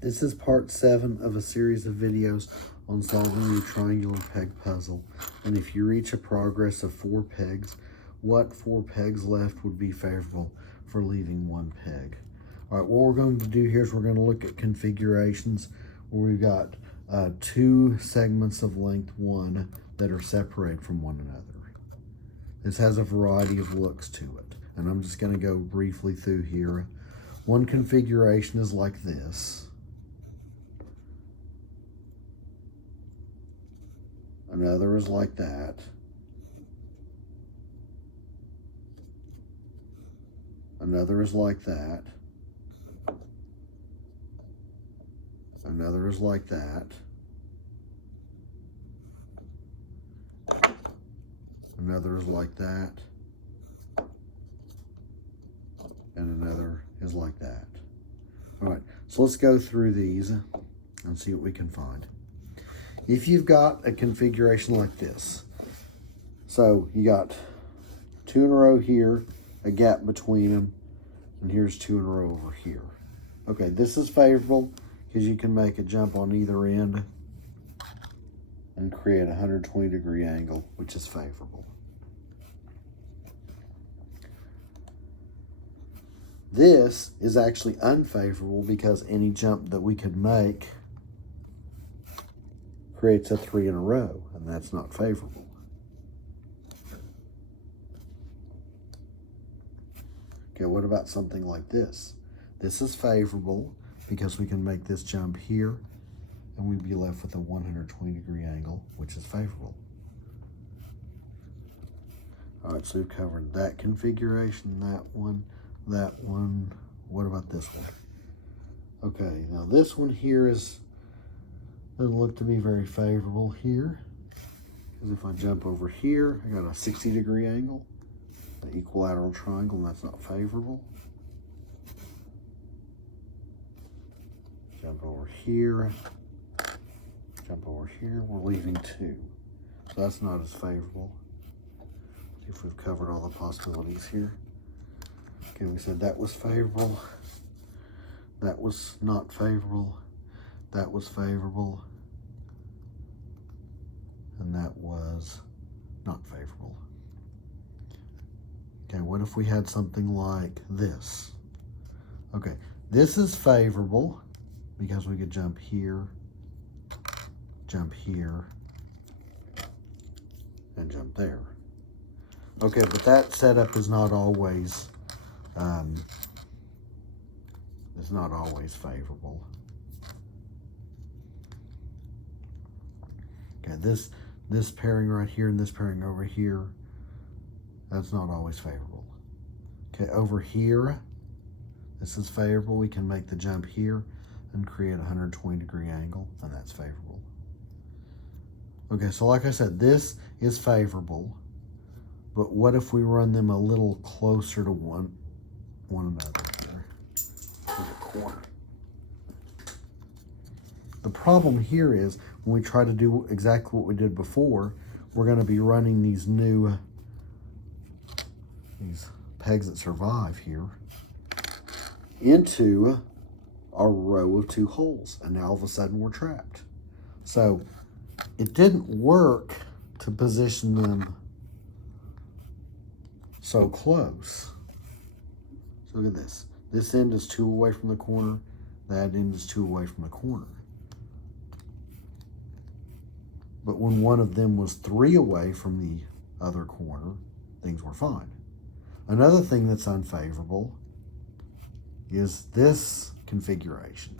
This is part 7 of a series of videos on solving the triangular peg puzzle. And if you reach a progress of 4 pegs, what 4 pegs left would be favorable for leaving 1 peg? All right, what we're going to do here is we're going to look at configurations where we've got 2 segments of length 1 that are separated from one another. This has a variety of looks to it, and I'm just going to go briefly through here. One configuration is like this. Another is like that. Another is like that. Another is like that. Another is like that. And another is like that. All right, so let's go through these and see what we can find. If you've got a configuration like this, so you got 2 in a row here, a gap between them, and here's 2 in a row over here. Okay, this is favorable because you can make a jump on either end and create a 120-degree angle, which is favorable. This is actually unfavorable because any jump that we could make creates a 3 in a row, and that's not favorable. Okay, what about something like this? This is favorable because we can make this jump here, and we'd be left with a 120-degree angle, which is favorable. All right, so we've covered that configuration, that one, that one. What about this one? Okay, now this one here doesn't look to be very favorable here, because if I jump over here, I got a 60-degree angle, an equilateral triangle, and that's not favorable. Jump over here, we're leaving 2. So that's not as favorable. See if we've covered all the possibilities here. Okay, we said that was favorable, that was not favorable, that was favorable, and that was not favorable. Okay, what if we had something like this? Okay, this is favorable because we could jump here, and jump there. Okay, but that setup is not always favorable. Okay, this pairing right here and this pairing over here, that's not always favorable. Okay, over here, this is favorable. We can make the jump here and create a 120-degree angle, and that's favorable. Okay, so like I said, this is favorable, but what if we run them a little closer to one another here in the corner? The problem here is when we try to do exactly what we did before, we're going to be running these pegs that survive here into our row of 2 holes, and now all of a sudden we're trapped. So it didn't work to position them so close. So look at this. This end is 2 away from the corner. That end is 2 away from the corner. But when one of them was 3 away from the other corner, things were fine. Another thing that's unfavorable is this configuration.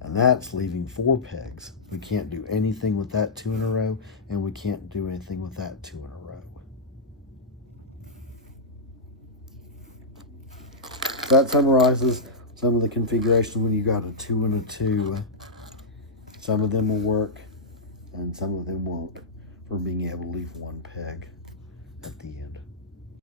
And that's leaving 4 pegs. We can't do anything with that 2 in a row, and we can't do anything with that 2 in a row. So that summarizes some of the configurations when you got a 2 and a 2. Some of them will work, and some of them won't, for being able to leave 1 peg at the end.